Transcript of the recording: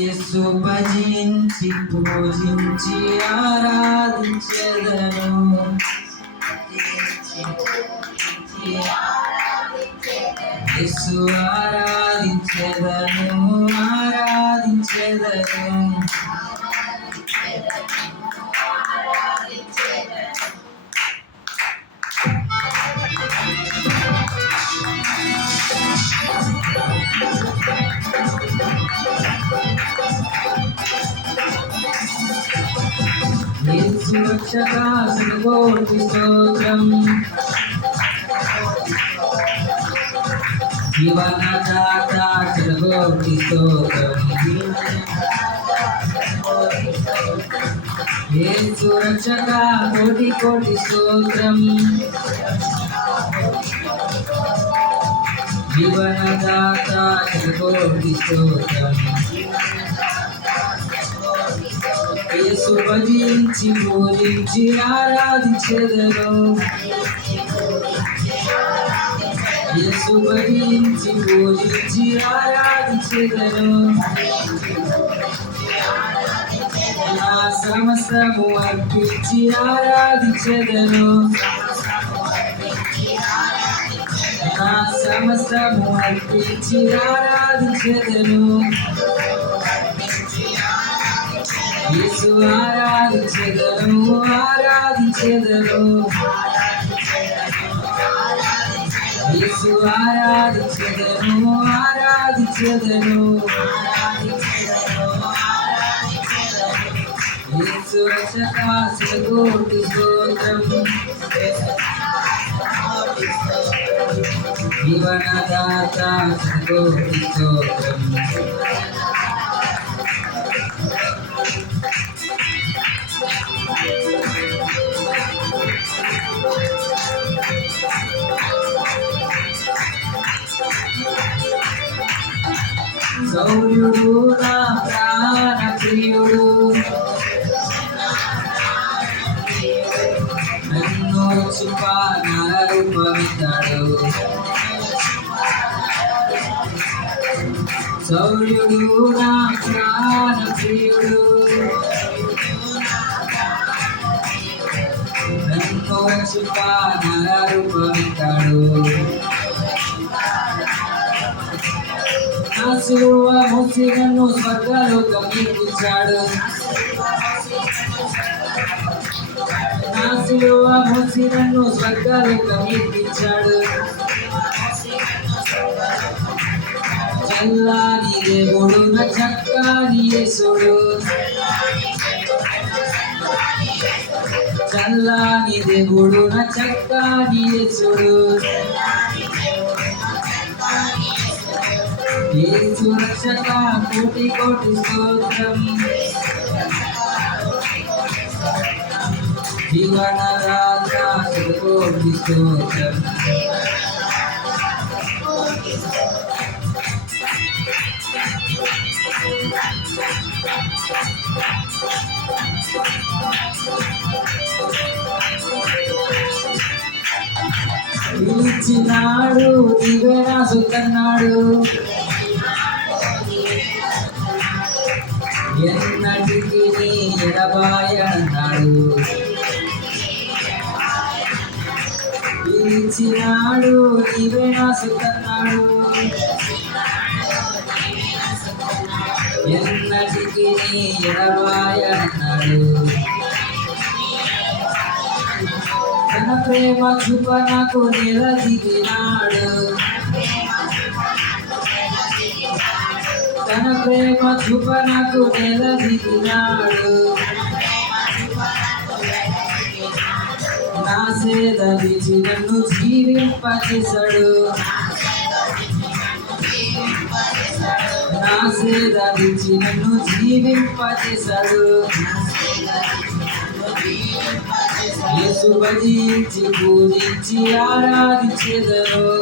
యేసు భజించి పూజించి ఆరాధించెదను. యేసు ఆరాధించెదను, ఆరాధించెదను. యేసు రక్షకా శతకోటి స్తోత్రం, జీవనదాత శతకోటి స్తోత్రం. యేసు రక్షకా కోటి కోటి స్తోత్రం, జీవనదాత శతకోటి స్తోత్రం. యేసు భజించి పూజించి ఆరాధించెదను. యేసు భజించి పూజించి ఆరాధించెదను. నా సమస్తము అర్పించి ఆరాధించెదను. నా సమస్తము అర్పించి ఆరాధించెదను. యేసు ఆరాధించెదను, ఆరాధించెదను. యేసు ఆరాధించెదను, ఆరాధించెదను. యేసు రక్షకా శతకోటి స్తోత్రం, జీవనదాత శతకోటి స్తోత్రం. సౌర్యుడు నా ప్రాణ ప్రియుడు, నన్ను రూపమిస్తాడు. సౌర్యుడు నా ప్రాణ ప్రియుడు, నన్ను రూపమిస్తాడు. నా సిలువ మోసి నన్ను స్వర్గలోకం ఎక్కించాడు. నా సిలువ మోసి నన్ను స్వర్గలోకం ఎక్కించాడు. చల్లాని దేవుడు నా చక్కని యేసుడు, చల్లాని దేవుడు నా చక్కని యేసుడు. యేసు రక్షకా కోటి కోటి స్తోత్రం, జీవనదాత శతకోటి స్తోత్రం. పిలిచినాడు దివ్య సుతన్నాడు, ఎన్నటికి నీ ఎడబాయన్నాడు. పిలిచినాడు దివ్య సుతన్నాడు, ఎన్నటికి నీ ఎడబాయన్నాడు. తన ప్రేమ కృప నాకు నిలదిగినాడు, తన ప్రేమ కృప నాకు నిలదిగినాడు. నా సేద విచి నన్ను జీవింపచేశాడు, నా సేద విచి నన్ను జీవింపచేశాడు. యేసు భజించి పూజించి ఆరాధించెదను.